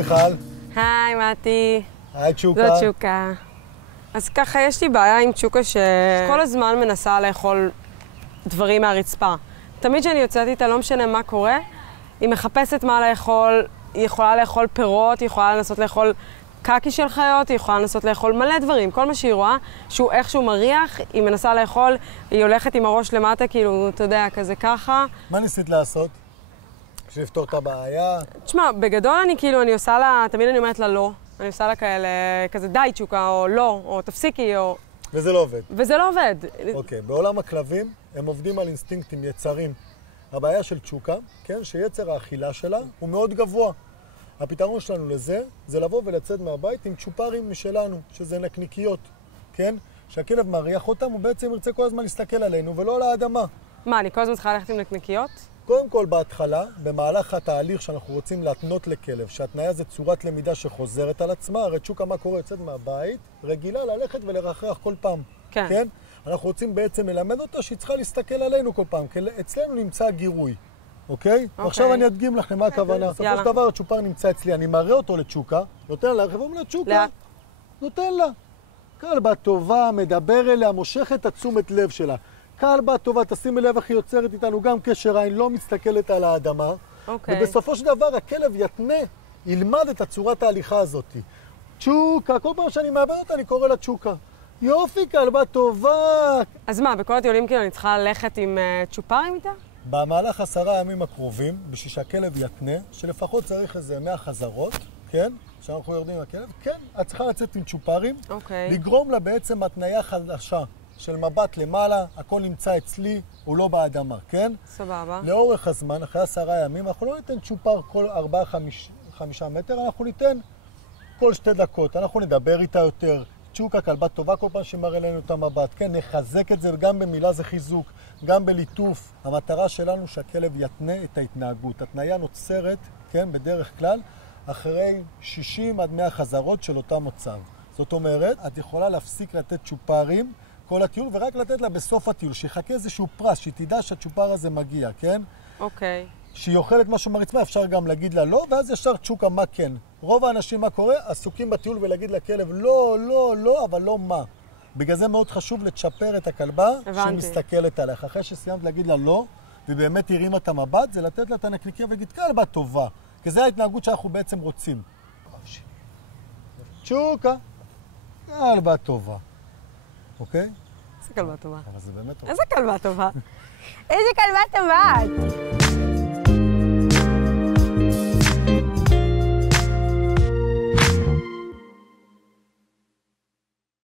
מיכל. היי, מתי. היי, צ'וקה. זאת צ'וקה. אז ככה, יש לי בעיה עם צ'וקה שכל הזמן מנסה לאכול דברים מהרצפה. תמיד כשאני יוצאת איתה, לא משנה מה קורה, היא מחפשת מה לאכול, היא יכולה לאכול פירות, היא יכולה לנסות לאכול קקי של חיות, היא יכולה לנסות לאכול מלא דברים. כל מה שהיא רואה, שהוא איכשהו מריח, היא מנסה לאכול, היא הולכת עם הראש למטה, כאילו, אתה יודע, כזה ככה. מה ניסית לעשות? בשביל לפתור את הבעיה? תשמע, בגדול אני עושה לה, תמיד אני אומרת לה לא. אני עושה לה כאלה, כזה די צ'וקה, או לא, או תפסיקי, או... וזה לא עובד. וזה לא עובד. אוקיי, בעולם הכלבים הם עובדים על אינסטינקטים, יצרים. הבעיה של צ'וקה, כן, שיצר האכילה שלה הוא מאוד גבוה. הפתרון שלנו לזה, זה לבוא ולצאת מהבית עם צ'ופרים משלנו, שזה נקניקיות, כן? שהכלב מריח אותם, הוא בעצם ירצה כל הזמן להסתכל עלינו ולא על האדמה. מה, אני כל הזמן צריכה ללכת עם נקניקיות? קודם כל, בהתחלה, במהלך התהליך שאנחנו רוצים להתנות לכלב, שהתניה זה צורת למידה שחוזרת על עצמה, הרי צ'וקה מה קורה? יוצאת מהבית, רגילה ללכת ולרחרח כל פעם. כן. כן? אנחנו רוצים בעצם ללמד אותה שהיא צריכה להסתכל עלינו כל פעם, כי אצלנו נמצא הגירוי, אוקיי? ועכשיו אני אדגים לך למה הכוונה. בסופו של דבר הצ'ופר נמצא אצלי, אני מראה אותו לצ'וקה, נותן לה לרכב, אומר לה, צ'וקה, נותן לה. כלבה טובה, מדבר אליה, מושך את התשומת לב שלה. כלבה טובה, תשימי לב איך היא יוצרת איתנו גם קשר עין, לא מסתכלת על האדמה. ובסופו של דבר הכלב יתנה, ילמד את הצורת ההליכה הזאת. צ'וקה, כל פעם שאני מאבד אותה אני קורא לה צ'וקה. יופי, כלבה טובה. אז מה, בכל הטיולים כאילו אני צריכה ללכת עם צ'ופרים איתה? במהלך 10 הימים הקרובים, בשביל שהכלב יתנה, שלפחות צריך איזה 100 חזרות, כן? שאנחנו יורדים עם הכלב, כן, את צריכה לצאת עם צ'ופרים, לגרום לה בעצם התניה חדשה של מבט למעלה, הכל נמצא אצלי, הוא לא באדמה, כן? סבבה. לאורך הזמן, אחרי 10 ימים, אנחנו לא ניתן צ'ופר כל 4-5 מטר, אנחנו ניתן כל 2 דקות, אנחנו נדבר איתה יותר. צ'וקה, כלבה טובה כל פעם שמראה לנו את המבט, כן, נחזק את זה, וגם במילה זה חיזוק, גם בליטוף. המטרה שלנו שהכלב יתנה את ההתנהגות. התניה נוצרת, כן, בדרך כלל, אחרי 60 עד 100 חזרות של אותה מצב. זאת אומרת, את יכולה להפסיק לתת צ'ופרים כל הטיול, ורק לתת לה בסוף הטיול, שיחכה איזשהו פרס, שהיא תדע שהצ'ופר הזה מגיע, כן? אוקיי. שהיא אוכלת משהו מהרצפה, אפשר גם להגיד לה לא, ואז ישר צ'וקה מה כן. רוב האנשים, מה קורה? עסוקים בטיול ולהגיד לכלב לא, לא, לא, אבל לא מה. בגלל זה מאוד חשוב לצ'פר את הכלבה שמסתכלת עליך. אחרי שסיימת להגיד לה לא, ובאמת הרימה את המבט, זה לתת לה את הנקניקיה ולהגיד כלבה טובה. כי זה ההתנהגות שאנחנו בעצם רוצים. צ'וקה, כלבה טובה. אוקיי? איזה כלבה טובה. אבל זה באמת טוב. איזה כלבה טובה. איזה כלבה טובה.